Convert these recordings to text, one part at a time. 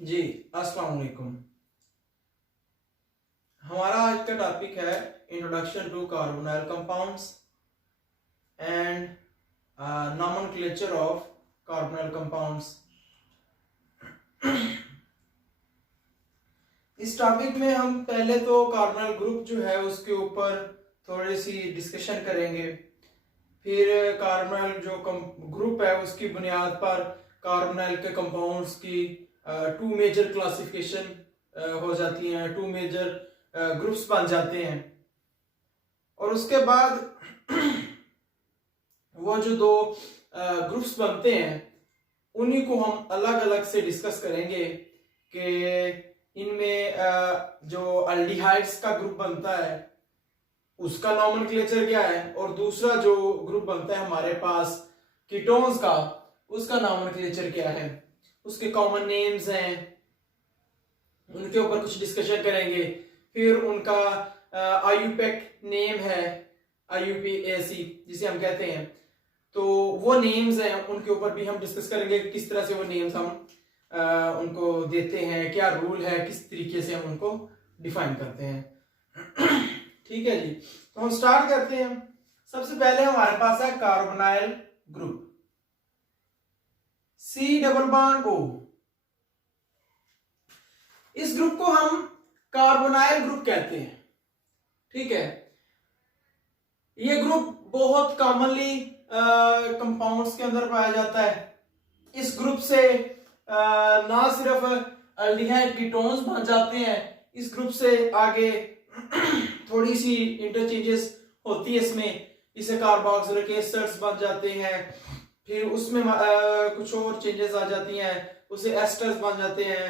जी, अस्सलाम वालेकुम। हमारा आज का टॉपिक है introduction to carbonyl compounds and nomenclature of carbonyl compounds. इस टॉपिक में हम पहले तो कार्बोनाइल ग्रुप जो है उसके ऊपर थोड़ी सी डिस्कशन करेंगे। फिर कार्बोनाइल जो ग्रुप है उसकी बुनियाद पर कार्बोनाइल के कंपाउंड्स की टू मेजर क्लासिफिकेशन हो जाती हैं, टू मेजर ग्रुप्स बन जाते हैं। और उसके बाद वो जो दो ग्रुप्स बनते हैं उन्हीं को हम अलग अलग से डिस्कस करेंगे कि इनमें जो अल्डिहाइड्स का ग्रुप बनता है उसका नॉमेनक्लेचर क्या है, और दूसरा जो ग्रुप बनता है हमारे पास कीटोन्स का, उसका नॉमेनक्लेचर क्या है, उसके कॉमन नेम्स हैं, उनके ऊपर कुछ डिस्कशन करेंगे। फिर उनका आईयूपीएसी नेम है, आईयूपीएसी जिसे हम कहते हैं, तो वो नेम्स हैं, उनके ऊपर भी हम डिस्कस करेंगे किस तरह से वो नेम्स हम उनको देते हैं, क्या रूल है, किस तरीके से हम उनको डिफाइन करते हैं। ठीक है जी, तो हम स्टार्ट करते हैं। सबसे पहले हमारे पास है carbonyl group, C double bond O। इस ग्रुप को हम कार्बोनाइल ग्रुप कहते हैं। ठीक है, ये ग्रुप बहुत कॉमनली कंपाउंड्स के अंदर पाया जाता है। इस ग्रुप से ना सिर्फ अल्डिहाइड कीटोन्स बन जाते हैं, इस ग्रुप से आगे थोड़ी सी इंटरचेंजेस होती है इसमें, इसे कार्बोक्सिलिक एस्टर्स बन जाते हैं, फिर उसमें कुछ और चेंजेस आ जाती हैं, उसे एस्टर्स बन जाते हैं।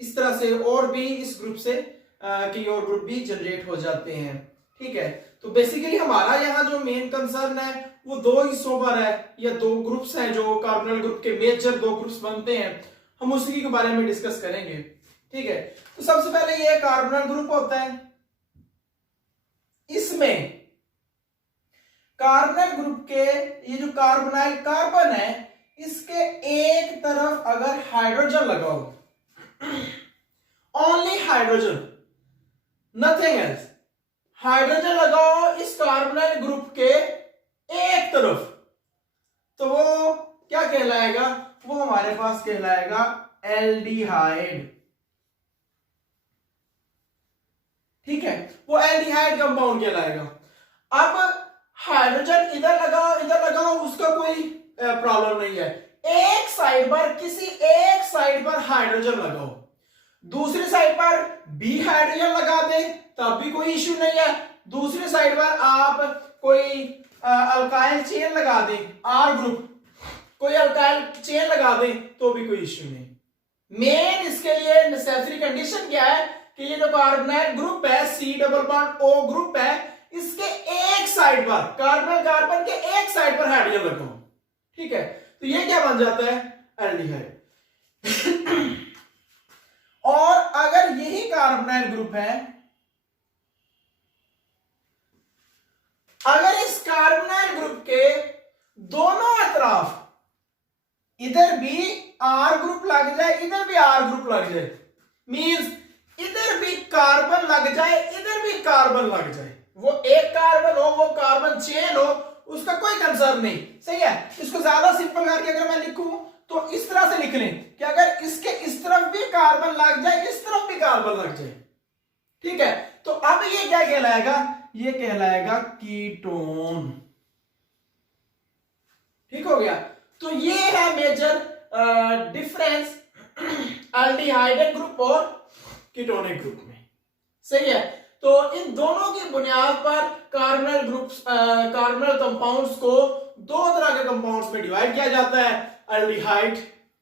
इस तरह से और भी इस ग्रुप से कई और ग्रुप भी जनरेट हो जाते हैं। ठीक है, तो बेसिकली हमारा यहाँ जो मेन कंसर्न है वो दो हिस्सों पर है, या दो ग्रुप्स हैं जो कार्बोनाइल ग्रुप के मेजर दो ग्रुप्स बनते हैं, हम उसी के बारे में डिस्कस करेंगे। ठीक है, तो सबसे पहले ये कार्बोनाइल ग्रुप होता है। इसमें कार्बोनाइल ग्रुप के ये जो कार्बोनाइल कार्बन है, इसके एक तरफ अगर हाइड्रोजन लगाओ, only hydrogen, nothing else, hydrogen लगाओ इस कार्बोनाइल ग्रुप के एक तरफ, तो वो क्या कहलाएगा, वो हमारे पास कहलाएगा एल्डिहाइड। ठीक है, वो एल्डिहाइड कंपाउंड कहलाएगा। अब हाइड्रोजन इधर लगाओ उसका कोई प्रॉब्लम नहीं है। एक साइड पर, किसी एक साइड पर हाइड्रोजन लगाओ, दूसरी साइड पर भी हाइड्रोजन लगा दे तब भी कोई इश्यू नहीं है। दूसरी साइड पर आप कोई अल्काइल चेन लगा दें, आर ग्रुप, कोई अल्काइल चेन लगा दें तो भी कोई इश्यू नहीं। मेन इसके लिए नेसेसरी कंडीशन क्या है कि ये जो कार्बोनाइल ग्रुप है, C double bond O group है, इसके एक साइड पर, कार्बन कार्बन के एक साइड पर हाइड्रोजन लगाओ। ठीक है, तो ये क्या बन जाता है, एल्डिहाइड। और अगर यही कार्बोनाइल ग्रुप है, अगर इस कार्बोनाइल ग्रुप के दोनों अतराफ इधर भी R ग्रुप लग जाए, इधर भी R ग्रुप लग जाए, मींस इधर भी कार्बन लग जाए, इधर भी कार्बन लग जाए, वो एक कार्बन हो, वो कार्बन चेन हो, उसका कोई कंसर्न नहीं। सही है, इसको ज्यादा सिंपल करके अगर मैं लिखूं तो इस तरह से लिख लें कि अगर इसके इस तरफ भी कार्बन लग जाए, इस तरफ भी कार्बन लग जाए। ठीक है, तो अब ये क्या कहलाएगा, ये कहलाएगा कीटोन। ठीक हो गया, तो ये है मेजर डिफरेंस एल्डिहाइड ग्रुप और कीटोनिक ग्रुप में। सही है, तो इन दोनों की बुनियाद पर कार्बोनाइल ग्रुप्स, कार्बोनाइल कंपाउंड्स को दो तरह के कंपाउंड्स में डिवाइड किया जाता है, एल्डिहाइड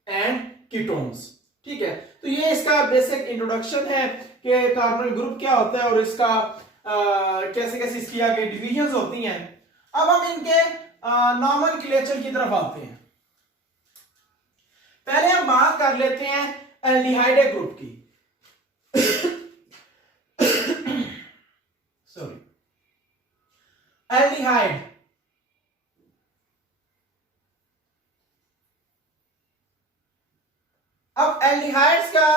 एंड कीटोन्स। ठीक है, तो ये इसका बेसिक इंट्रोडक्शन है कि कार्बोनाइल ग्रुप क्या होता है और इसका कैसे कैसे इसकी आगे डिविजन्स होती हैं। अब हम इनके नॉमेनक्लेचर की तरफ आते हैं। पहले हम बात कर लेते हैं एल्डिहाइड ग्रुप की। सॉरी, एल्डिहाइड, अब एल्डिहाइड्स का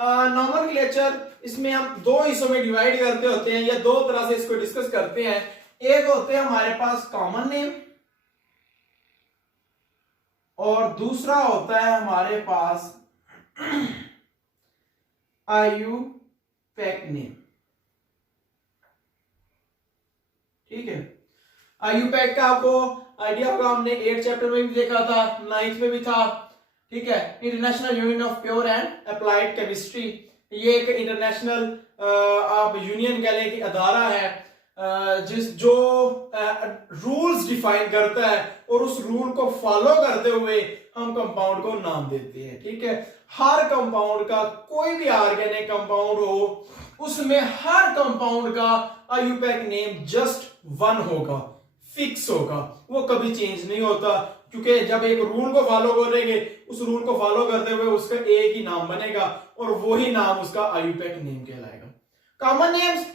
नॉमेनक्लेचर इसमें हम दो हिस्सों में डिवाइड करते होते हैं या दो तरह से इसको डिस्कस करते हैं। एक होते हैं हमारे पास कॉमन नेम और दूसरा होता है हमारे पास आईयूपैक नेम। ठीक है, आईयूपैक का आपको आइडिया होगा, हमने 8 चैप्टर में भी देखा था, 9th में भी था। ठीक है, international union of pure and applied chemistry, ये एक इंटरनेशनल आप यूनियन कह लें कि अदारा है जो रूल्स डिफाइन करता है और उस रूल को फॉलो करते हुए हम कंपाउंड को नाम देते हैं। ठीक है, हर कंपाउंड का, कोई भी ऑर्गेनिक कंपाउंड हो, उसमें हर कंपाउंड का आईयूपैक नेम जस्ट 1 होगा, फिक्स होगा, वो कभी चेंज नहीं होता, क्योंकि जब एक रूल को फॉलो करेंगे, उस रूल को फॉलो करते हुए उसका एक ही नाम बनेगा और वही नाम उसका आईयूपैक नेम कहलाएगा। कॉमन नेम्स,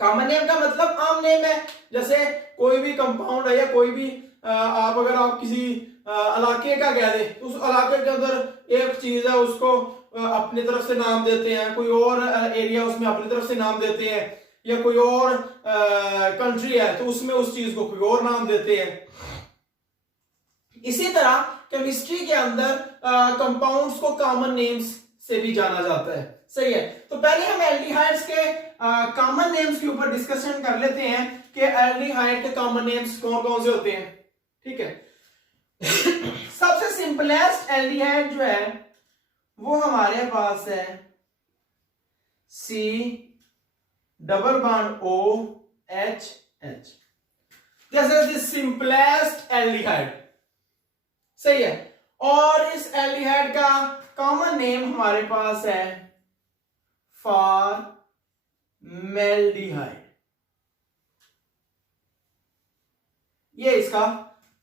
कॉमन नेम का मतलब आम नेम है, जैसे कोई भी कंपाउंड है या कोई भी आप अगर आप किसी इलाके का कह दें तो उस इलाके के अंदर एक चीज है, उसको अपनी तरफ से नाम देते हैं, कोई और एरिया उसमें अपनी तरफ से नाम देते हैं, या कोई और कंट्री है तो उसमें उस चीज को कोई और नाम देते हैं। इसी तरह केमिस्ट्री के अंदर कंपाउंड्स को कॉमन नेम्स से भी जाना जाता है। सही है, तो पहले हम एल्डिहाइड्स के कॉमन नेम्स के ऊपर डिस्कशन कर लेते हैं कि एल्डिहाइड के कॉमन नेम्स कौन कौन से होते हैं। ठीक है, सबसे सिंपलेस्ट एल्डिहाइड जो है वो हमारे पास है C double bond OH H, this is the simplest aldehyde. सही है, और इस एल्डिहाइड का कॉमन नेम हमारे पास है फॉर्मेल्डिहाइड, ये इसका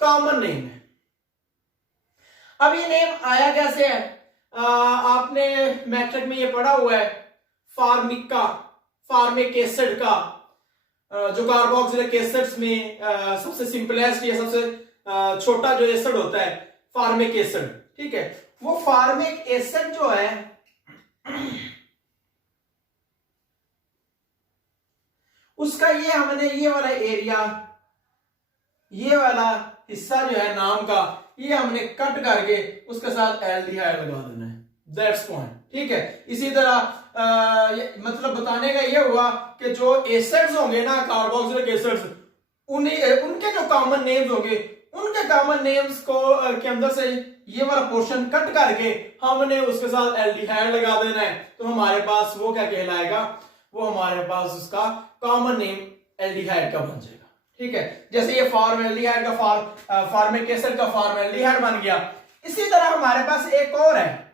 कॉमन नेम है। अब ये नेम आया कैसे है? आपने मैट्रिक में ये पढ़ा हुआ है, फार्मिका, फार्मिक एसिड का, जो कार्बोक्सिलिक एसिड्स में सबसे सिंपलेस्ट या सबसे छोटा जो एसिड होता है फार्मिक एसिड। ठीक है, वो फार्मिक एसिड जो है उसका ये हमने ये वाला एरिया, ये वाला हिस्सा जो है नाम का, ये हमने कट करके उसके साथ एल्डिहाइड लगा देना है, दैट्स पॉइंट। ठीक है, इसी तरह मतलब बताने का ये हुआ कि जो एसिड्स होंगे ना, कार्बोक्सिलिक एसिड्स, उनके जो कॉमन नेम्स होंगे, उनके कॉमन नेम्स को के अंदर से ये वाला पोर्शन कट करके हमने उसके साथ एल्डिहाइड लगा देना है, तो हमारे पास वो क्या कहलाएगा, वो हमारे पास उसका कॉमन नेम एल्डिहाइड का बन जाएगा। ठीक है, जैसे ये फॉर्मेल्डिहाइड का फार्मिक एसिड का फॉर्मेल्डिहाइड बन गया। इसी तरह हमारे पास एक और है,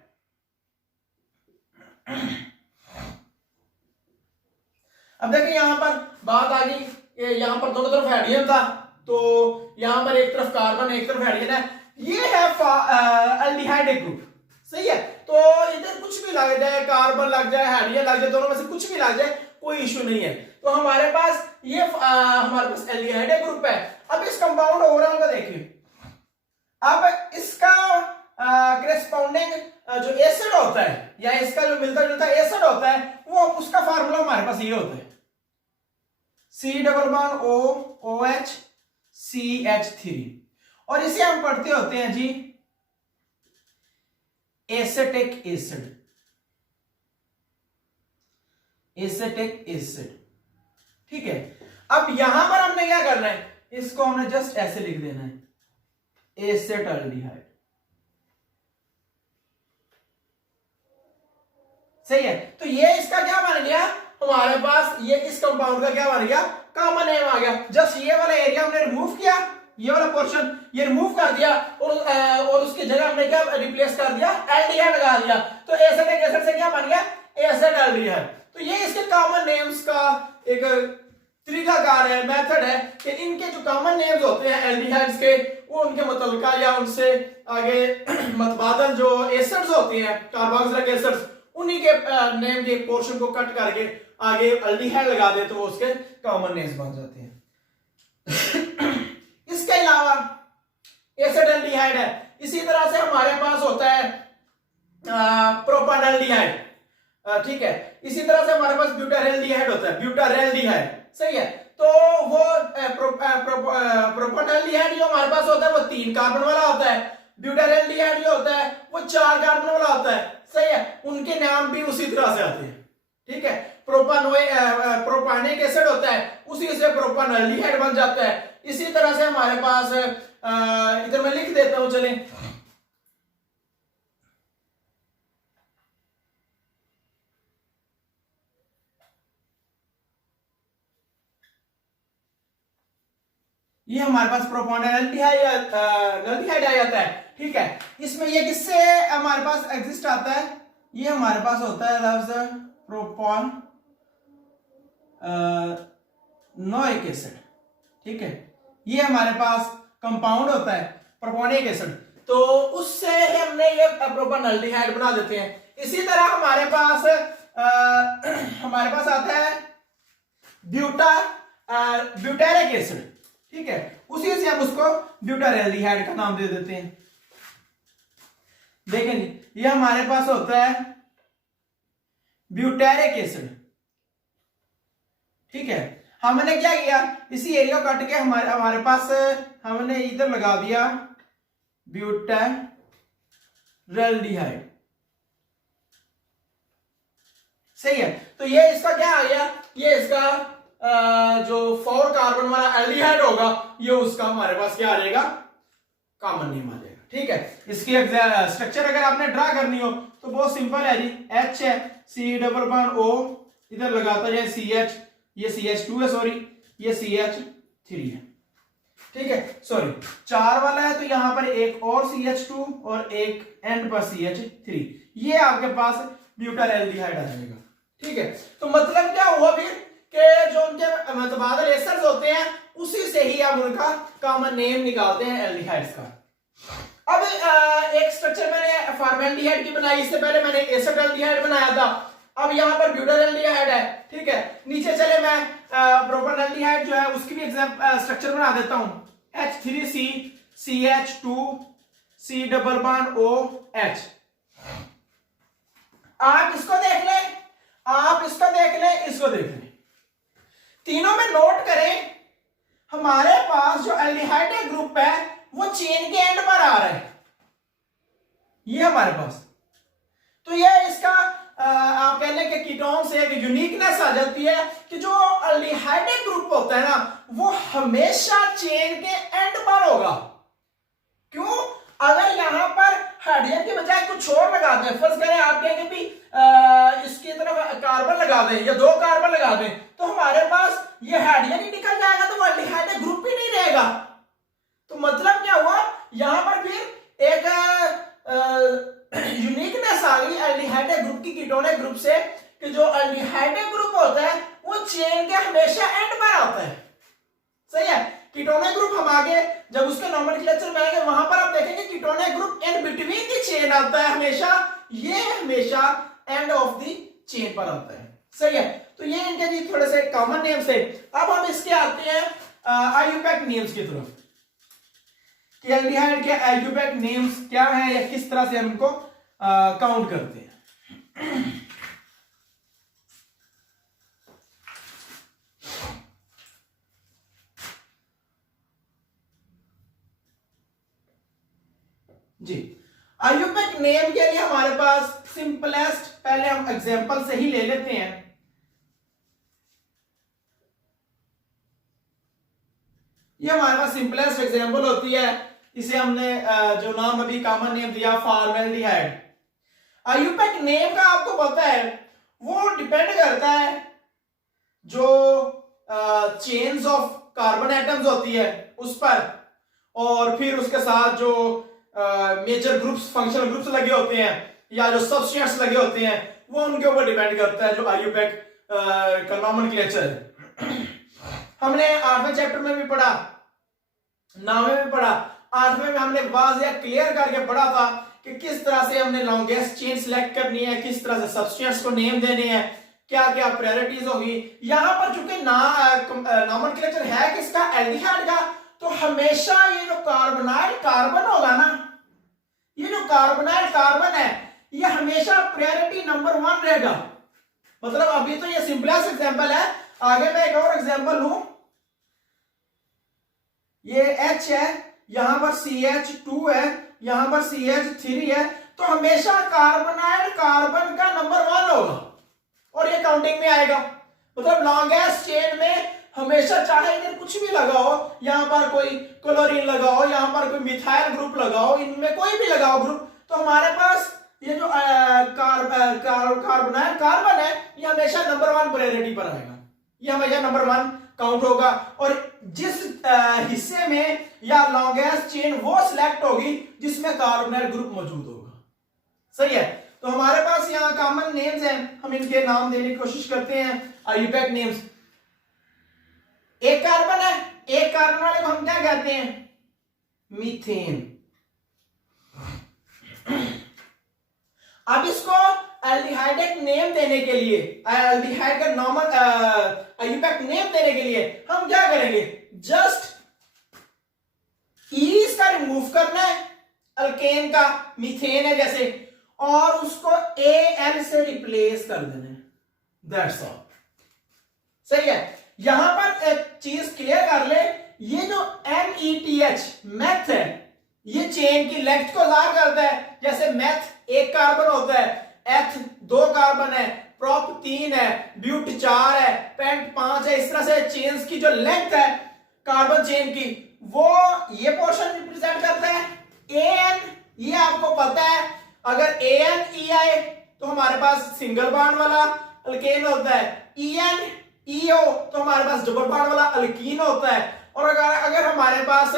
अब देखिए यहां पर बात आ गई, यहां पर दोनों तरफ हाइड्रोजन था, तो यहां पर एक तरफ कार्बन एक तरफ हाइड्रोजन है, ये है एल्डिहाइड ग्रुप। सही है, तो इधर कुछ भी लग जाए, कार्बन लग जाए, हाइड्रोजन लग जाए, दोनों में से कुछ भी लग जाए, कोई इश्यू नहीं है। तो हमारे पास ये हमारे पास एल्डिहाइड ग्रुप है। अब इस कंपाउंड ओवरऑल को देखिए, अब इसका करेस्पॉन्डिंग जो एसिड होता है या इसका जो मिलता जुलता एसिड होता है, वो उसका फार्मूला हमारे पास ये होता है, C double bond OH CH3, और इसे हम पढ़ते होते हैं जी एसिटिक एसिड, एसिटिक एसिड। ठीक है, अब यहां पर हमने क्या करना है, इसको हमने जस्ट ऐसे लिख देना है, एसिटाल्डिहाइड। सही है, तो ये इसका क्या बन गया, हमारे पास ये इस कंपाउंड का क्या बन गया, कॉमन नेम आ गया। जस्ट ये वाला एरिया हमने रिमूव किया, ये वाला पोर्शन ये रिमूव कर दिया, और उसकी जगह हमने क्या रिप्लेस कर दिया, एल्डिहाइड लगा दिया, तो एसिटिक एसिड से क्या बन गया, एसिटाल्डिहाइड। तो ये इसके कॉमन नेम्स का एक तरीकाकार है, मेथड है कि इनके जो कॉमन नेम्स होते हैं एल्डिहाइड्स के, वो उनके मुतलका या उनसे आगे मतबादल जो एसिड्स होती हैं, कार्बोक्सिलिक एसिड्स, उन्हीं के नेम के पोर्शन को कट करके आगे एल्डिहाइड लगा दे तो वो उसके कॉमन नेम्स बन जाते हैं। इसके अलावा एसिटाल्डिहाइड है, इसी तरह से हमारे पास होता है प्रोपानॉल्डिहाइड, ठीक है। इसी तरह से हमारे पास ब्यूटारेल्डिहाइड होता है, ब्यूटारेल्डिहाइड, सही है। तो वो प्रोपानॉल्डिहाइड जो हमारे पास होता है वो 3 कार्बन वाला होता है, ब्यूटारेल्डिहाइड जो होता है वो 4 कार्बन वाला होता है, सही है। उनके नाम भी उसी तरह से आते हैं, ठीक है। प्रोपानिक एसिड होता है, उसी से प्रोपानॉल्डिहाइड बन जाता है। इसी तरह से हमारे पास इधर मैं लिख देता हूं, चलें। ये हमारे पास प्रोपानॉल्डिहाइड आ जाता है, ठीक है। इसमें ये किससे हमारे पास एग्जिस्ट आता है, ये हमारे पास होता है लफ्ज प्रोपान नोइक एसिड, ठीक है। ये हमारे पास कंपाउंड होता है प्रोपानिक एसिड, तो उससे हमने ये प्रोपानॉल्डिहाइड बना देते हैं। इसी तरह हमारे पास आता है ब्यूटारिक एसिड, ठीक है। उसी से हम उसको ब्यूटारेल्डिहाइड का नाम दे देते हैं। देखें जी, ये हमारे पास होता है ब्यूटारिक एसिड, ठीक है। हमने क्या किया, इसी एरिया को काट के हमारे पास हमने इधर लगा दिया ब्यूटारेल्डिहाइड, सही है। तो ये इसका क्या आ गया, ये इसका जो 4 कार्बन वाला एल्डिहाइड होगा, ये उसका हमारे पास क्या आ जाएगा, कॉमन नेम आ जाएगा, ठीक है। इसकी स्ट्रक्चर अगर आपने ड्रा करनी हो तो बहुत सिंपल है जी, H है, C+O, इधर लगाता जाए CH, ये CH2 है, सॉरी ये CH3 है, ठीक है। सॉरी 4 वाला है तो यहां पर एक और CH2 और एक एंड पर CH3, ये आपके पास ब्यूटारेल्डिहाइड आ जाएगा, ठीक है। तो मतलब क्या हुआ फिर कि जो उनके मुतबादिल एस्टर्स होते हैं उसी से ही आप उनका कॉमन नेम निकालते हैं एल्डिहाइड्स का। अब एक स्ट्रक्चर मैंने फॉर्मेल्डिहाइड की बनाई, इससे पहले मैंने एसिटाल्डिहाइड बनाया था। अब यहां पर ब्यूटारेल्डिहाइड है, ठीक है। नीचे चले मैं प्रोपानॉल्डिहाइड जो है उसकी भी स्ट्रक्चर बना देता हूं, H3C CH2 C+OH। आप इसको देख लें, आप इसको देख लें, इसको देख लें, तीनों में नोट करें हमारे पास जो एल्डिहाइड ग्रुप है वो चेन के एंड पर आ रहा है, ये हमारे पास। तो ये इसका आप कह लें कि कीटोन से एक यूनिकनेस आ जाती है कि जो एल्डिहाइड ग्रुप होता है ना वो हमेशा चेन के एंड पर होगा। क्यों, अगर यहां पर हाइड्रोजन के बजाय कुछ और लगा दें, फर्ज करें आप कहेंगे भी इसकी तरफ कार्बन लगा दें या 2 कार्बन लगा दें, तो हमारे पास ये हाइड्रोजन ही निकल जाएगा, तो वो एल्डिहाइड ग्रुप ही नहीं रहेगा। तो मतलब क्या हुआ, यहां पर फिर एक यूनिकनेस आ गई एल्डिहाइड ग्रुप की कीटोनिक ग्रुप से, कि जो एल्डिहाइड ग्रुप होता है वो चेन के हमेशा एंड पर आता है, सही है। कीटोनिक ग्रुप हम आगे जब उसके नोमेनक्लेचर में आएंगे वहां पर आप देखेंगे ketonic group in between the chain आता है हमेशा, ये हमेशा एंड ऑफ द चेन पर आता है, सही है। तो ये इनके जी थोड़े से कॉमन नेम्स है। अब हम इसके आते हैं आईयूपैक नेम्स की तरफ कि एल्डिहाइड के आईयूपैक नेम्स क्या है या किस तरह से हम इनको काउंट करते हैं। जी, आईयूपैक नेम के लिए हमारे पास सिंपलेस्ट, पहले हम एग्जांपल से ही ले लेते हैं। ये हमारे पास सिंपलेस्ट एग्जांपल होती है, इसे हमने जो नाम अभी कॉमन नेम दिया फॉर्मेल्डिहाइड। आईयूपैक नेम का आपको पता है वो डिपेंड करता है जो चेन्स ऑफ कार्बन एटम्स होती है उस पर, और फिर उसके साथ जो मेजर ग्रुप्स, फंक्शनल ग्रुप्स लगे होते हैं या जो सबस्टेंस लगे होते हैं, वो उनके ऊपर डिपेंड करता है जो आईयूपैक का नोमेनक्लेचर है। हमने 8वें चैप्टर में भी पढ़ा, 9वें में पढ़ा, 8वें में हमने वाज़ेह क्लियर करके पढ़ा था कि किस तरह से हमने लॉन्गेस्ट चेन सिलेक्ट करनी है, किस तरह से सबस्टेंस को नेम देने हैं, क्या क्या प्रायोरिटीज होगी। यहां पर चूंकि नोमेनक्लेचर है किसका, एल्डिहाइड का, तो हमेशा ये जो कार्बोनाइल कार्बन होगा ना, ये जो कार्बोनाइल कार्बन है ये हमेशा प्रायोरिटी नंबर 1 रहेगा। मतलब अभी तो ये सिंपलेस्ट एग्जांपल है, आगे मैं एक और एग्जांपल लूं। ये H है, यहां पर CH2 है, यहां पर CH3 है, तो हमेशा कार्बोनाइल कार्बन का नंबर 1 होगा और ये काउंटिंग में आएगा। मतलब लॉन्गेस्ट चेन में हमेशा, चाहे इधर कुछ भी लगा हो, यहां पर कोई क्लोरीन लगा हो, यहां पर कोई मिथाइल ग्रुप लगा हो, इनमें कोई भी लगा हो ग्रुप, तो हमारे पास ये जो कार्बोनाइल कार्बन है ये हमेशा नंबर 1 प्रायोरिटी पर आएगा, ये हमेशा नंबर 1 काउंट होगा। और जिस हिस्से में या लॉन्गेस्ट चेन वो सिलेक्ट होगी जिसमें कार्बोनाइल ग्रुप मौजूद होगा। सही है, तो हमारे पास यहाँ कॉमन नेम्स हैं, हम इनके नाम देने की कोशिश करते हैं। आईयूपैक नेम्स, एक कार्बन है, एक कार्बन वाले को हम क्या कहते हैं? मीथेन। अब इसको एल्डिहाइड नेम देने के लिए, एल्डिहाइड का नॉर्मल आईयूपैक नेम देने के लिए हम क्या करेंगे? जस्ट ई इसका रिमूव करना है, अल्केन का, मीथेन है जैसे, और उसको एल से रिप्लेस कर देना है। That's all. सही है, यहां पर एक चीज क्लियर कर ले, ये जो METH मैथ है ये चेन की लेंथ को ज़ाहिर करता है। जैसे मैथ एक कार्बन होता है, एथ 2 कार्बन है, प्रोप 3 है, ब्यूट 4 है, पेंट 5 है, इस तरह से चेन्स की जो लेंथ है कार्बन चेन की वो ये पोर्शन रिप्रेजेंट करता है। AN, ये आपको पता है, अगर AN आए तो हमारे पास सिंगल बॉन्ड वाला अल्केन होता है, EN तो हमारे पास डबल बॉन्ड वाला अल्कीन होता है, और अगर हमारे पास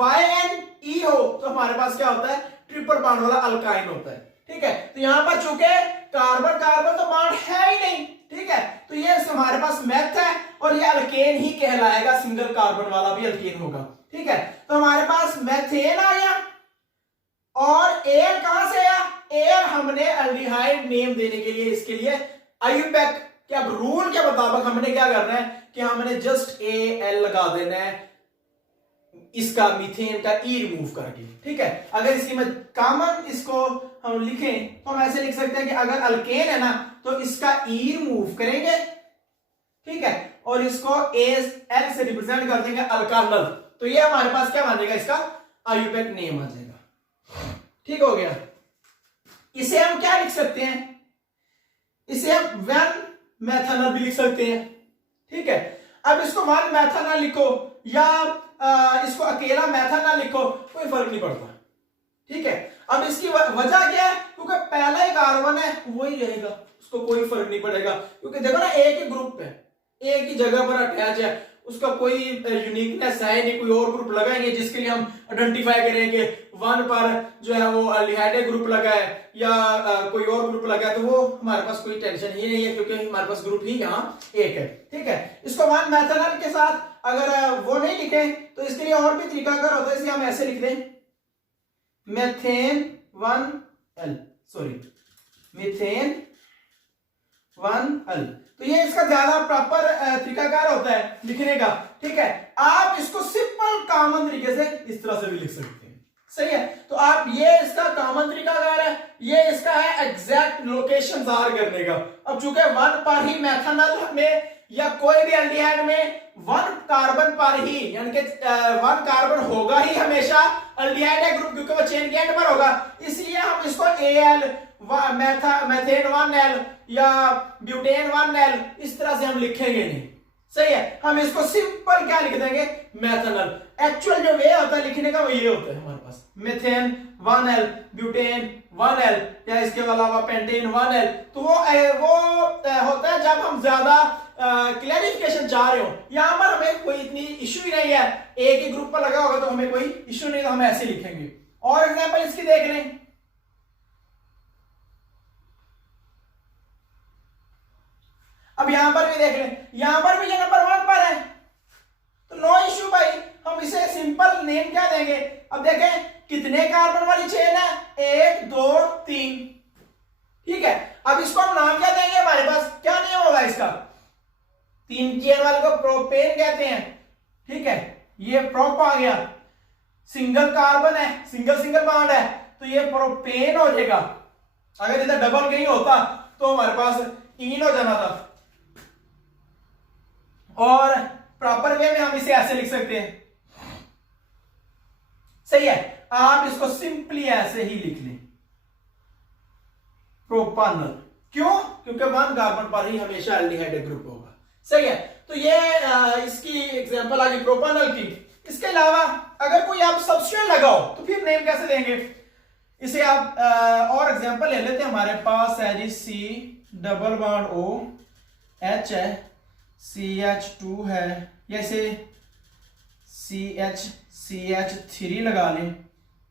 YNE तो हमारे पास क्या होता है? ट्रिपल बॉन्ड वाला अल्काइन होता है। ठीक है, तो यहां पर चूंकि कार्बन कार्बन तो बॉन्ड है ही नहीं, ठीक है, तो ये हमारे पास मैथ है और ये अल्केन ही कहलाएगा, सिंगल कार्बन वाला भी अल्केन होगा। ठीक है, तो हमारे पास मैथेन आया और एल कहां से आया? एल हमने एल्डिहाइड नेम देने के लिए, इसके लिए आईयूपैक के अब रूल के मुताबिक हमने क्या करना है कि हमने जस्ट AL लगा देना है इसका मीथेन का ई रिमूव करके। ठीक है, अगर इसकी में कॉमन इसको हम लिखें तो हम ऐसे लिख सकते हैं कि अगर अल्केन है ना तो इसका ई रिमूव करेंगे, ठीक है, और इसको एल से रिप्रेजेंट कर देंगे अल्कानल, तो ये हमारे पास क्या बन जाएगा? इसका आईयूपैक नेम आ जाएगा। ठीक हो गया। इसे हम क्या लिख सकते हैं? इसे हम 1 मेथनॉल भी लिख सकते हैं। ठीक है, अब इसको 1 मेथनॉल लिखो या इसको अकेला मेथनॉल लिखो, कोई फर्क नहीं पड़ता। ठीक है, अब इसकी वजह क्या है? क्योंकि पहला ही कार्बन है वही रहेगा, उसको कोई फर्क नहीं पड़ेगा, क्योंकि देखो ना एक ही ग्रुप है, एक ही जगह पर अटैच है, उसका कोई यूनिकनेस है नहीं, कोई और ग्रुप लगाएंगे जिसके लिए हम आइडेंटिफाई करेंगे 1 पर जो है वो एल्डिहाइड ग्रुप लगा है या कोई और ग्रुप लगा है, तो वो हमारे पास कोई टेंशन ही नहीं है क्योंकि हमारे पास ग्रुप ही यहाँ एक है। ठीक है, इसको 1 मेथनॉल के साथ अगर वो नहीं लिखे तो इसके लिए और भी तरीका कर होता है, इसलिए हम ऐसे लिख दें methane 1L, sorry methane 1L, तो ये इसका ज्यादा प्रॉपर तरीकाकार होता है लिखने का। ठीक है, आप इसको सिंपल कॉमन तरीके से इस तरह से भी लिख सकते हैं। सही है, तो आप ये इसका कॉमन तरीकाकार है, ये इसका है एग्जैक्ट लोकेशन जाहिर करने का। अब चूंकि 1 पर ही मेथनॉल में या कोई भी एल्डिहाइड में 1 कार्बन पर ही, यानी कि 1 कार्बन होगा ही हमेशा एल्डिहाइड ग्रुप, क्योंकि वो चेन के एंड पर होगा, इसलिए हम इसको AL मेथेन 1L या ब्यूटेन 1L इस तरह से हम लिखेंगे नहीं। सही है, हम इसको सिंपल क्या लिख देंगे? मेथनॉल। एक्चुअल जो वे होता है लिखने का वो ये होता है हमारे पास, मेथेन 1L, ब्यूटेन 1L या इसके अलावा पेंटेन 1L, तो वो होता है जब हम ज्यादा क्लैरिफिकेशन चाह रहे हो। यहां पर हमें कोई इतनी इश्यू ही नहीं है, एक ही ग्रुप पर लगा होगा तो हमें कोई इश्यू नहीं, तो हम ऐसे लिखेंगे। और एग्जांपल इसकी देख लें, अब यहां पर भी देख लें, यहां पर भी ये नंबर 1 पर है, तो नो इश्यू भाई, हम इसे सिंपल नेम क्या देंगे? अब देखें कितने कार्बन वाली चेन है? 1 2 3। ठीक है, अब इसको हम नाम क्या देंगे? हमारे पास क्या नेम होगा इसका? 3 चेन वाले को प्रोपेन कहते हैं। ठीक है, ये प्रोप आ गया, सिंगल कार्बन है, सिंगल बॉन्ड है, तो ये प्रोपेन हो जाएगा। अगर इधर डबल नहीं होता तो हमारे पास इन हो जाना था, और प्रॉपर वे में हम इसे ऐसे लिख सकते हैं। सही है, आप इसको सिंपली ऐसे ही लिख लें, प्रोपानल। क्यों? क्योंकि 1 कार्बन पर ही हमेशा एल्डिहाइड ग्रुप होगा। सही है, तो ये इसकी एग्जांपल आ गई प्रोपानल की। इसके अलावा अगर कोई आप सब्स्टिट्यूएंट लगाओ तो फिर नेम कैसे देंगे? इसे आप और एग्जांपल ले लेते हैं। हमारे पास है जी C♯O H है, CH2 है, जैसे CH3 लगा लें,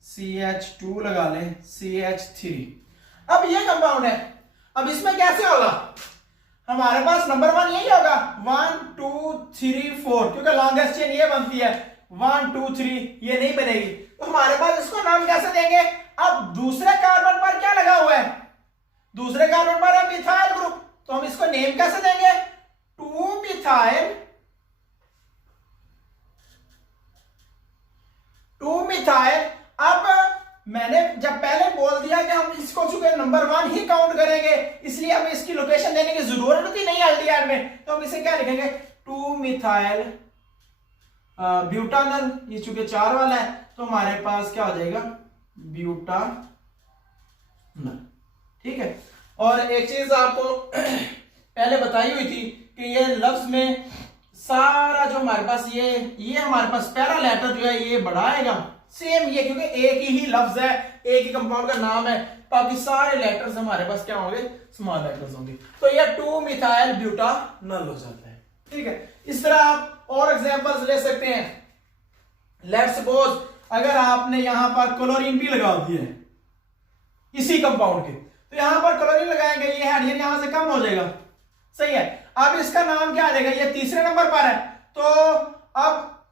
CH2 लगा लें, CH3। अब ये कंपाउंड है, अब इसमें कैसे होगा? हमारे पास नंबर 1 यही होगा, 1 2 3 4, क्योंकि लॉन्गेस्ट चेन ये बनती है। 1 2 3 ये नहीं बनेगी, तो हमारे पास इसको नाम कैसे देंगे? अब दूसरे कार्बन पर क्या लगा हुआ है? दूसरे कार्बन पर है मिथाइल ग्रुप, तो हम इसको नेम कैसे देंगे? 2 मिथाइल, 2 मिथाइल। अब मैंने जब पहले बोल दिया कि हम इसको चूंकि नंबर 1 ही काउंट करेंगे, इसलिए हमें इसकी लोकेशन देने की जरूरत ही नहीं एल्डिहाइड में, तो हम इसे क्या लिखेंगे? 2 मिथाइल ब्यूटानल। ये चूंकि 4 वाला है तो हमारे पास क्या हो जाएगा? ब्यूटानल। ठीक है, और एक चीज आपको पहले बताई हुई थी कि ये लफ्ज में सारा जो हमारे पास ये हमारे पास पहला लेटर जो है ये बड़ा आएगा, सेम ये, क्योंकि एक ही लफ्ज है, एक ही कंपाउंड का नाम है, बाकी सारे लेटर्स हमारे पास क्या होंगे? स्मॉल लेटर्स होंगे। तो ये 2 मिथाइल ब्यूटानल हो जाता है। ठीक है, इस तरह आप और एग्जांपल्स ले सकते हैं। लेट्स सपोज अगर आपने यहां पर क्लोरीन भी लगा दिया है इसी कंपाउंड के, तो यहां पर क्लोरीन लगाएंगे, ये हाइड्रोजन यहां से कम हो जाएगा। सही है, अब इसका नाम क्या आ जाएगा? ये तीसरे नंबर पर है, तो अब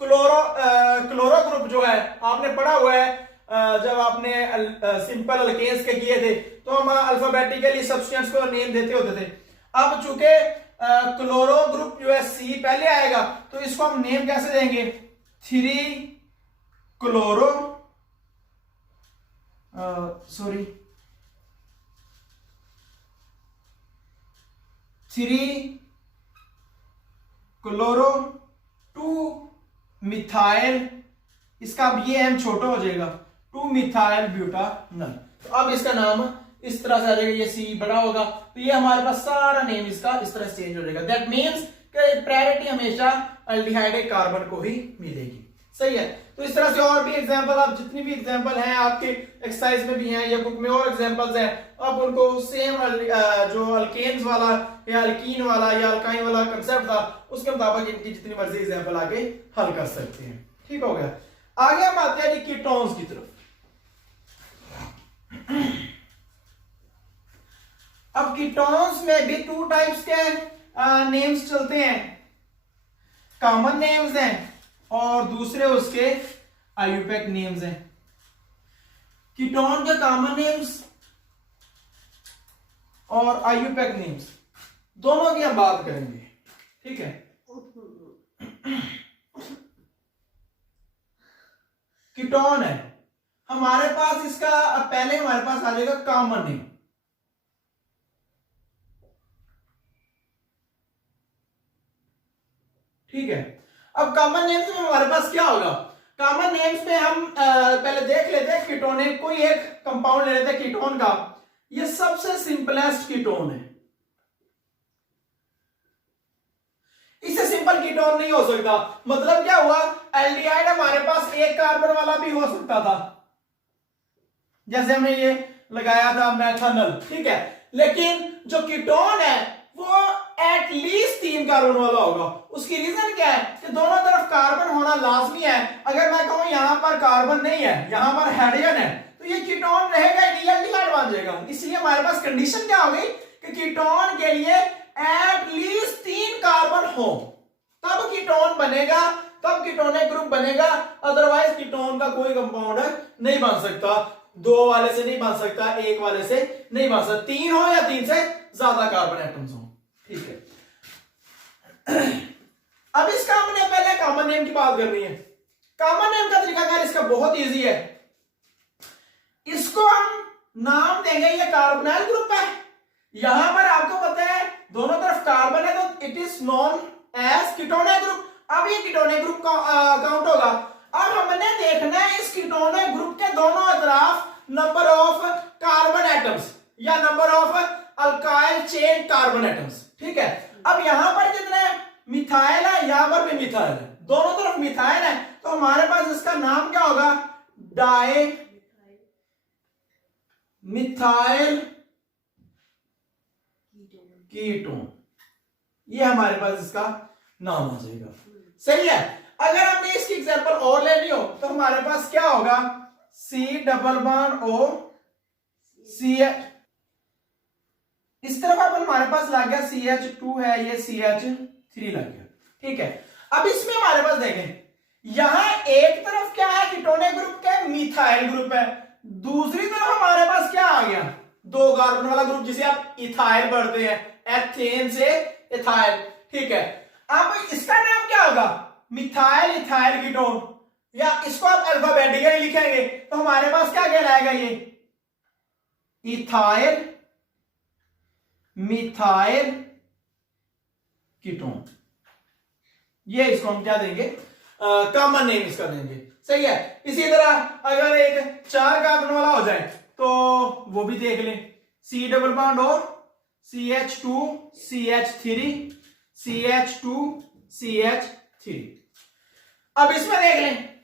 क्लोरो ग्रुप जो है आपने पढ़ा हुआ है, जब आपने सिंपल अल्केन्स के किए थे तो हम अल्फाबेटिकली सब्सटेंस को नेम देते होते थे। अब चूंकि क्लोरो ग्रुप जो है C पहले आएगा, तो इसको हम नेम कैसे देंगे? 3 क्लोरो सॉरी 3 क्लोरो 2 मिथाइल, इसका अब ये एम छोटा हो जाएगा, 2 मिथाइल ब्यूटानल। तो अब इसका नाम इस तरह से आ जाएगा, ये सी बड़ा होगा, तो ये हमारे पास सारा नेम इसका इस तरह से चेंज हो जाएगा। दैट मींस कि प्रायोरिटी हमेशा एल्डिहाइड कार्बन को ही मिलेगी। सही है, तो इस तरह से और भी एग्जांपल, आप जितनी भी एग्जांपल हैं आपके एक्सरसाइज में भी हैं या बुक में और एग्जांपल्स हैं, आप उनको सेम जो अल्केन्स वाला या अल्कीन वाला या अल्काइन वाला कंसेप्ट था उसके मुताबिक इनकी जितनी मर्जी एग्जांपल आगे हल कर सकते हैं। ठीक हो गया, आगे हम आते हैं कीटोन्स की तरफ। अब कीटोन्स में भी 2 टाइप्स के नेम्स चलते हैं, कॉमन नेम्स हैं और दूसरे उसके आयुपैक नेम्स हैं। कीटोन के कॉमन नेम्स और आयुपैक नेम्स दोनों की हम बात करेंगे। ठीक है, कीटोन है हमारे पास, इसका पहले हमारे पास आ जाएगा कॉमन नेम। ठीक है, अब कॉमन नेम्स में हमारे पास क्या होगा? कॉमन नेम्स में हम पहले देख लेते हैं कीटोन, कोई एक कंपाउंड ले लेते हैं कीटोन का। ये सबसे सिंपलेस्ट कीटोन है, इससे सिंपल कीटोन नहीं हो सकता। मतलब क्या हुआ? एल्डिहाइड हमारे पास एक कार्बन वाला भी हो सकता था, जैसे हमने ये लगाया था मेथनल। ठीक है, लेकिन जो कीटोन है वो एटलीस्ट 3 कार्बन वाला होगा। उसकी रीजन क्या है कि दोनों तरफ कार्बन होना लाजमी है। अगर मैं कहूं यहां पर कार्बन नहीं है, यहां पर हाइड्रोजन है, तो ये कीटोन रहेगा ही नहीं, एल्डिहाइड बन जाएगा। इसलिए हमारे पास कंडीशन क्या होगी कि कीटोन के लिए एटलीस्ट 3 कार्बन हो, तब कीटोन बनेगा, तब कीटोनिक ग्रुप बनेगा। अदरवाइज कीटोन का कोई कंपाउंड नहीं बन सकता, 2 वाले से नहीं बन सकता, 1 वाले से नहीं बन सकता, 3 हो या 3 से ज्यादा कार्बन एटम्स हो। ठीक है, अब इसका हमने पहले कॉमन नेम की बात करनी है। कॉमन नेम का तरीकाकार इसका बहुत इजी है। इसको हम नाम देंगे ये कार्बोनाइल ग्रुप है। यहां पर आपको पता है दोनों तरफ कार्बन है तो it is known as ketonic group. अब ये कीटोनिक ग्रुप काउंट होगा। अब हमने देखना है इस कीटोनिक ग्रुप के दोनों तरफ नंबर ऑफ कार्बन एटम्स या number of alkyl chain carbon atoms. ठीक है, अब यहां पर कितने मिथाइल है, यहां पर भी मिथाइल है, दोनों तरफ मिथाइल है, तो हमारे पास इसका नाम क्या होगा, डाई मिथाइल कीटोन। ये हमारे पास इसका नाम हो जाएगा। सही है। अगर हमने इसकी एग्जांपल और लेनी हो तो हमारे पास क्या होगा, C double bond O CH, इस तरफ अब हमारे पास लग गया CH2 है, ये CH3 लग गया। ठीक है, अब इसमें हमारे पास देखें यहां एक तरफ क्या है कीटोनिक ग्रुप के मिथाइल ग्रुप है, दूसरी तरफ हमारे पास क्या आ गया, दो कार्बन वाला ग्रुप जिसे आप इथाइल पढ़ते हैं, एथेन से इथाइल। ठीक है, अब इसका नाम क्या होगा, मिथाइल इथाइल कीटोन, या इसको आप अल्फाबेटिकली लिखेंगे तो हमारे पास क्या कहलाएगा, ये इथाइल मिथाइल कीटोन। ये इसको हम क्या देंगे, कॉमन नेम इसका देंगे। सही है। इसी तरह अगर एक 4 कार्बन वाला हो जाए तो वो भी देख लें, C डबल बॉन्ड और CH2 CH3 CH2 CH3। अब इसमें देख लें,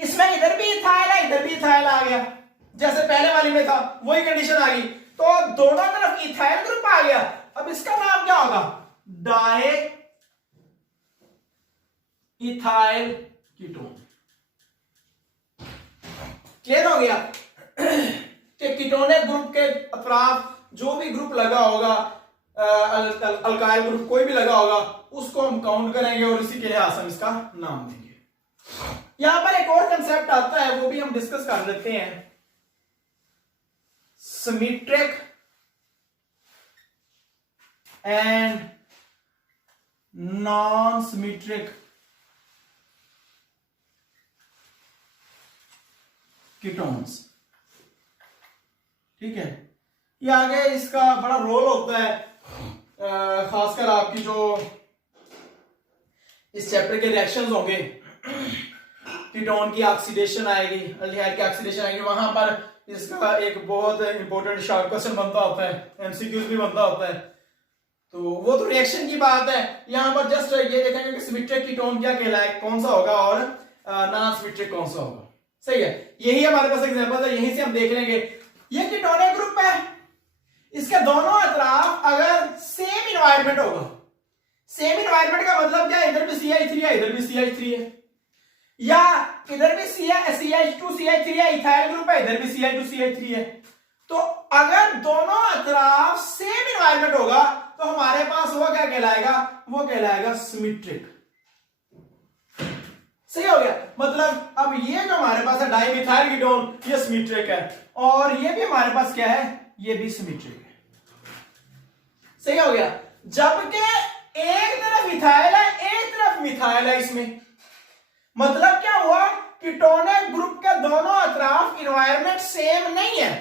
इसमें इधर भी इथाइल है, इधर भी इथाइल आ गया, जैसे पहले वाली में था वही कंडीशन आ गई, तो दोनों तरफ इथाइल ग्रुप आ गया। अब इसका नाम क्या होगा, डाई इथाइल कीटोन। क्लियर हो गया कि कीटोनिक ग्रुप के अतराफ जो भी ग्रुप लगा होगा, अल्काइल ग्रुप कोई भी लगा होगा, उसको हम काउंट करेंगे और इसी के लिहाज से हम इसका नाम देंगे। यहां पर एक और कंसेप्ट आता है, वो भी हम डिस्कस कर लेते हैं, symmetric and non symmetric ketones. ठीक है, ये आगे इसका बड़ा रोल होता है, खासकर आपकी जो इस चैप्टर के रिएक्शंस होंगे, कीटोन की ऑक्सीडेशन आएगी, अल्डिहाइड की ऑक्सीडेशन आएगी, वहां पर इसका एक बहुत इंपॉर्टेंट शॉर्ट क्वेश्चन बनता होता है, एमसीक्यूज भी बनता होता है, तो वो तो रिएक्शन की बात है। यहां पर जस्ट ये देखेंगे कि सिमेट्रिक कीटोन क्या कहलाए, कौन सा होगा, और नॉन सिमेट्रिक कौन सा होगा। सही है, यही हमारे पास एग्जांपल है, यहीं से हम देख लेंगे। ये कीटोनिक ग्रुप है, इसके दोनों अतराफ अगर सेम इन्वायरमेंट होगा, सेम इन्वायरमेंट का मतलब क्या है, इधर भी CH3 है, इधर भी CH3 है, या इधर भी CH2 CH3 है, इथाइल ग्रुप है, इधर भी CH2 CH3 है, तो अगर दोनों अतराफ सेम इन्वायरमेंट होगा तो हमारे पास वो क्या कहलाएगा, वो कहलाएगा सिमेट्रिक। सही हो गया, मतलब अब ये जो हमारे पास है डाइमिथाइल कीटोन, ये सिमेट्रिक है, और ये भी हमारे पास क्या है, ये भी सिमेट्रिक है। सही हो गया, जबकि एक तरफ इथाइल है, एक तरफ मिथाइल है, इसमें मतलब क्या हुआ, कीटोनिक ग्रुप के दोनों अतराफ इन्वायरमेंट सेम नहीं है।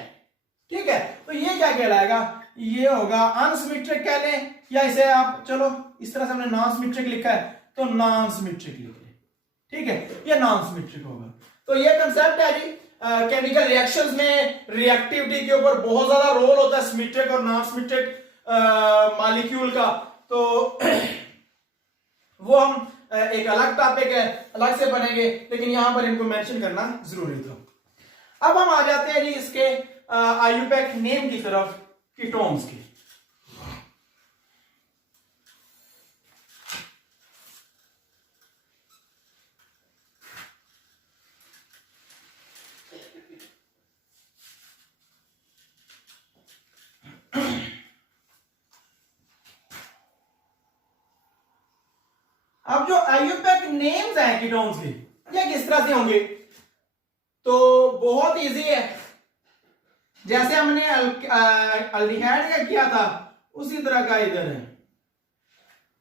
ठीक है, तो ये क्या कहलाएगा, ये होगा अनसिमेट्रिक कह लें, या इसे आप चलो इस तरह से हमने नॉन सिमेट्रिक लिखा है तो नॉन सिमेट्रिक लिख लें। ठीक है, ये नॉन सिमेट्रिक होगा। तो ये कंसेप्ट है जी, केमिकल रिएक्शंस में रिएक्टिविटी के ऊपर बहुत ज्यादा रोल होता है सिमेट्रिक और नॉन सिमेट्रिक मॉलिक्यूल का, तो वो हम एक अलग टॉपिक है, अलग से बनेंगे, लेकिन यहां पर इनको मेंशन करना जरूरी था। अब हम आ जाते हैं जी इसके आईयूपैक नेम की तरफ, कीटोन्स की। अब जो आईयूपैक नेम्स हैं कीटोन्स के, ये किस तरह से होंगे, तो बहुत इजी है, जैसे हमने अल्डिहाइड का किया था उसी तरह का इधर है।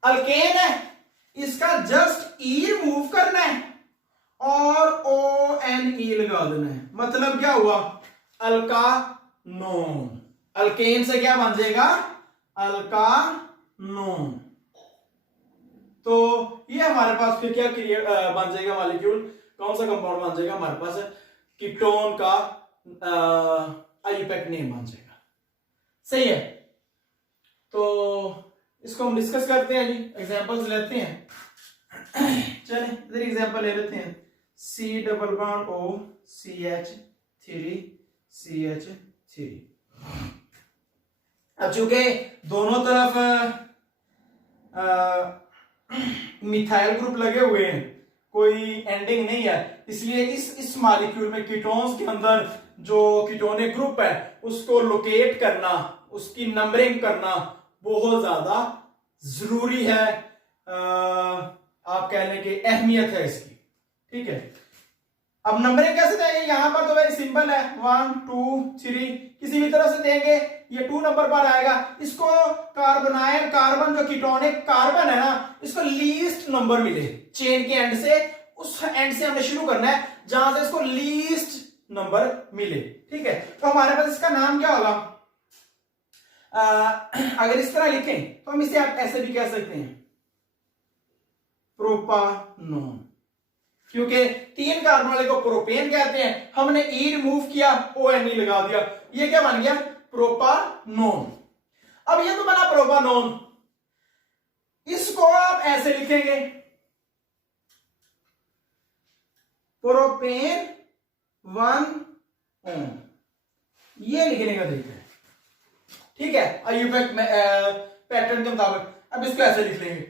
अल्केन है, इसका जस्ट ई रिमूव करना है और ONE लगा देना है। मतलब क्या हुआ, अल्कानोन। अल्केन से क्या बन जाएगा? अल्कानोन। तो ये हमारे पास फिर क्या क्रिएट बन जाएगा मॉलिक्यूल, कौन सा कंपाउंड बन जाएगा हमारे पास? कीटोन का आईयूपैक नेम बन जाएगा। सही है, तो इसको हम डिस्कस करते हैं जी, एग्जांपल्स लेते हैं। चलें इधर एग्जांपल ले लेते हैं। C++O CH3। अब चूंकि दोनों तरफ मिथाइल ग्रुप लगे हुए हैं, कोई एंडिंग नहीं है, इसलिए इस मॉलिक्यूल में कीटोन्स के अंदर जो कीटोनिक ग्रुप है उसको लोकेट करना, उसकी नंबरिंग करना बहुत ज्यादा जरूरी है। आप कह लें कि अहमियत है इसकी। ठीक है, अब नंबरिंग कैसे देंगे? यहां पर तो वेरी सिंपल है, 1 2 3 किसी भी तरह से देंगे, ये 2 नंबर पर आएगा। इसको कार्बोनाइल कार्बन जो कीटोनिक कार्बन है ना, इसको लीस्ट नंबर मिले चेन के एंड से, उस एंड से हमने शुरू करना है जहां से इसको लीस्ट नंबर मिले। ठीक है, तो हमारे पास इसका नाम क्या होगा? अगर इस तरह लिखें तो हम इसे आप ऐसे भी कह सकते हैं, प्रोपानोन, क्योंकि 3 कार्बन वाले को प्रोपेन कहते हैं, हमने ई रिमूव किया, ONE लगा दिया, ये क्या बन गया? प्रोपानोन। अब ये तो बना प्रोपानोन, इसको आप ऐसे लिखेंगे, प्रोपेन 1 ओन, ये लिखने का तरीका है। ठीक है, आईयूपैक पैटर्न के मुताबिक। अब इसको ऐसे लिख लेंगे।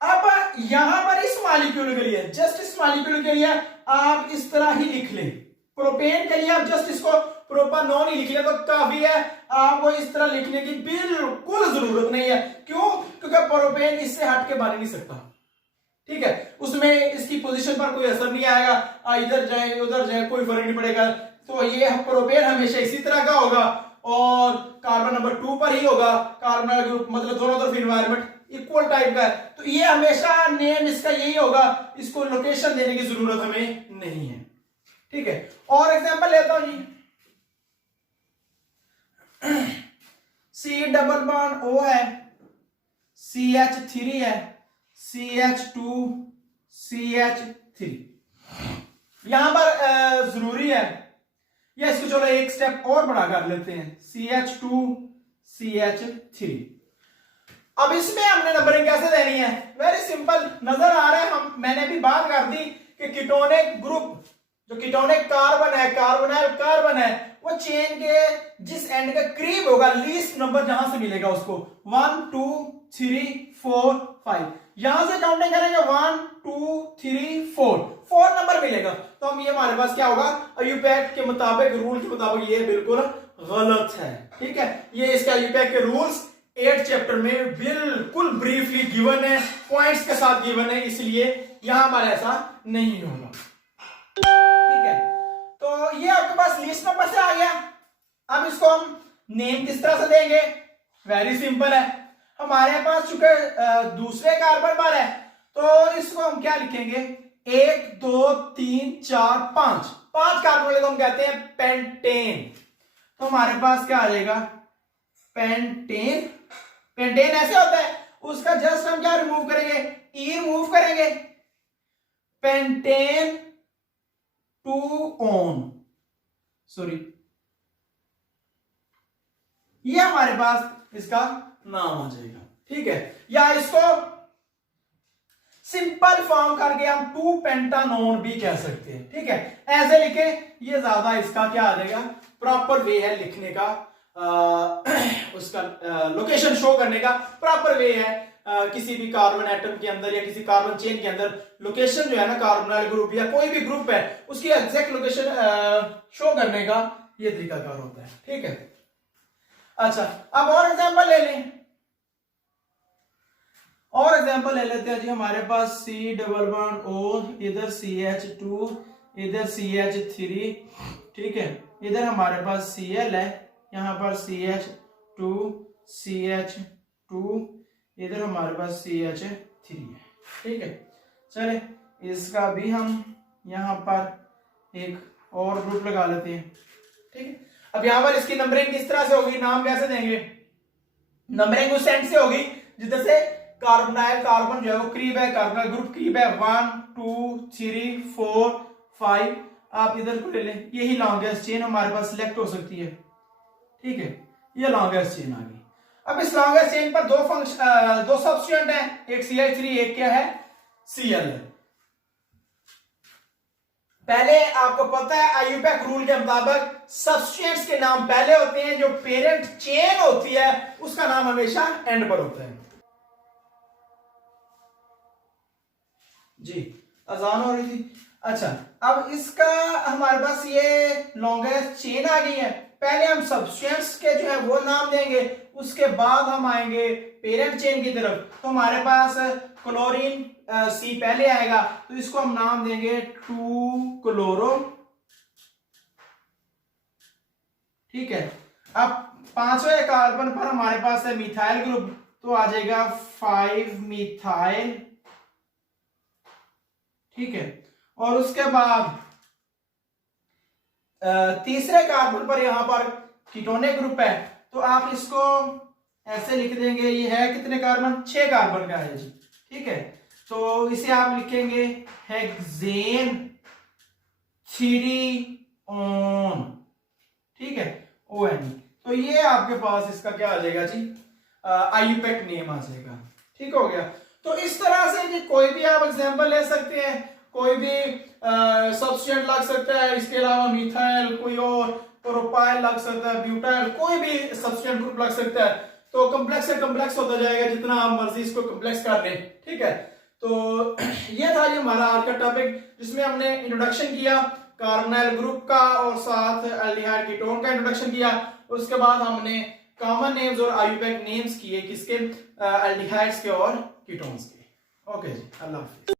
अब यहां पर इस मॉलिक्यूल के लिए, जस्ट इस मॉलिक्यूल के लिए आप इस तरह ही लिख लें। प्रोपेन के लिए आप जस्ट इसको प्रोपानोन ही लिख लें तो काफी है, आपको इस तरह लिखने की बिल्कुल जरूरत नहीं है। क्यों? क्योंकि प्रोपेन इससे हट के बन नहीं सकता। ठीक है, उसमें इसकी पोजीशन पर कोई असर नहीं आएगा, इधर जाए उधर जाए कोई फर्क नहीं पड़ेगा। तो ये प्रोपेन हमेशा इसी तरह का होगा और कार्बन नंबर 2 पर ही होगा। कार्बन ग्रुप मतलब दोनों तरफ इन्वायरमेंट इक्वल टाइप का है, तो ये हमेशा नेम इसका यही होगा, इसको लोकेशन देने की जरूरत हमें नहीं है। ठीक है, और एग्जांपल लेता हूं जी। C++O है, CH3 है, CH2 CH3। यहां पर जरूरी है, या इसको चलो एक स्टेप और बड़ा कर लेते हैं, CH2 CH3। अब इसमें हमने नंबरिंग कैसे देनी है? वेरी सिंपल, नजर आ रहा है, हम मैंने भी बात कर दी कि कीटोनिक ग्रुप जो कीटोनिक कार्बन है, कार्बोनाइल कार्बन है, वो चेन के जिस एंड के करीब होगा, लीस्ट नंबर जहां से मिलेगा उसको 1 2 3 4 5, यहां से काउंटिंग करेंगे 1 2 3 4 नंबर मिलेगा। तो हम ये हमारे पास क्या होगा? आईयूपैक के मुताबिक, रूल के मुताबिक ये बिल्कुल गलत है। ठीक है, ये इसके आईयूपैक के रूल्स 8 चैप्टर में बिल्कुल ब्रीफली गिवन है, पॉइंट्स के साथ गिवन है, इसलिए यहां हमारा ऐसा नहीं होगा। ठीक है, तो ये आपके पास लिस्ट नंबर से आ गया। अब इसको हम नेम किस तरह से देंगे? वेरी सिंपल है, हमारे पास चूंकि दूसरे कार्बन पर है तो इसको हम क्या लिखेंगे? 1 2 3 4 5 कार्बन वाले को हम कहते हैं पेंटेन। तो हमारे पास क्या आ जाएगा? पेंटेन। पेंटेन ऐसे होता है, उसका जस्ट हम क्या रिमूव करेंगे? ई रिमूव करेंगे, पेंटेन 2 ओन, सॉरी, ये हमारे पास इसका नाम आ जाएगा। ठीक है, या इसको सिंपल फॉर्म करके हम 2 पेंटानोन भी कह सकते हैं। ठीक है, ऐसे लिखे, ये ज्यादा इसका क्या आ जाएगा? प्रॉपर वे है लिखने का, उसका लोकेशन शो करने का प्रॉपर वे है। किसी भी कार्बन एटम के अंदर या किसी कार्बन चेन के अंदर लोकेशन जो है ना, कार्बोनाइल ग्रुप या कोई भी ग्रुप है, उसकी एग्जैक्ट लोकेशन शो करने का ये तरीकाकार होता है। ठीक है, अच्छा, अब और एग्जांपल ले लें, और एग्जांपल ले लेते हैं जी। हमारे पास C++O, इधर CH2, इधर CH3। ठीक है, इधर हमारे पास Cl है, यहां पर CH2 CH2, इधर हमारे पास CH3 है। ठीक है, चले इसका भी हम यहां पर एक और ग्रुप लगा लेते हैं। ठीक है, अब यहां पर इसकी नंबरिंग किस तरह से होगी, नाम कैसे देंगे, नंबरिंग उस सेंस से होगी जिधर से कार्बोनाइल कार्बन जो है वो करीब है, कार्बोनाइल ग्रुप करीब है, 1 2 3 4 5, आप इधर को ले लें, यही लॉन्गेस्ट चेन हमारे पास सिलेक्ट हो सकती है, ठीक है, ये लॉन्गेस्ट चेन आ गई। अब इस लॉन्गेस्ट चेन पर दो सब्स्टिट्यूएंट हैं, एक CH3 एक क्या है Cl है। पहले आपको पता है आईयूपैक रूल के मुताबिक सब्स्टिट्यूएंट्स के नाम पहले होते हैं, जो पेरेंट चेन होती है उसका नाम हमेशा एंड पर होता है। जी अजान हो रही थी। अच्छा, अब इसका हमारे पास ये लॉन्गेस्ट चेन आ गई है। पहले हम सब्स्टिट्यूएंट्स के जो है वो नाम देंगे, उसके बाद हम आएंगे पेरेंट चेन की तरफ। तो हमारे पास क्लोरीन C पहले आएगा, तो इसको हम नाम देंगे 2 क्लोरो, ठीक है। अब 5वें कार्बन पर हमारे पास है मिथाइल ग्रुप, तो आ जाएगा 5 मिथाइल, ठीक है। और उसके बाद तीसरे कार्बन पर यहां पर कीटोनिक ग्रुप है, तो आप इसको ऐसे लिख देंगे, ये है कितने कार्बन, 6 कार्बन का है जी, ठीक है। तो इसे आप लिखेंगे हेक्सेन 3 ऑन, ठीक है, ON। तो ये आपके पास इसका क्या आ जाएगा जी, आईयूपैक नेम आ जाएगा, ठीक हो गया। तो इस तरह से जी कोई भी आप एग्जांपल ले सकते हैं, कोई भी सब्स्टिट्यूएंट लग सकता है, इसके अलावा मिथाइल, कोई और प्रोपाइल लग सकता है, ब्यूटाइल, कोई भी सब्स्टिट्यूएंट ग्रुप लग सकता है। तो कॉम्प्लेक्स से कॉम्प्लेक्स होता जाएगा जितना आप मर्जी इसको कॉम्प्लेक्स कर लें, ठीक है। तो ये था जी हमारा आज का टॉपिक, जिसमें हमने इंट्रोडक्शन किया कार्बोनाइल ग्रुप का और साथ एल्डिहाइड कीटोन का इंट्रोडक्शन किया। उसके बाद हमने कॉमन नेम्स और आईयूपैक नेम्स किए, किसके, एल्डिहाइड्स के और कीटोन्स के। ओके जी, अल्लाह हाफिज़।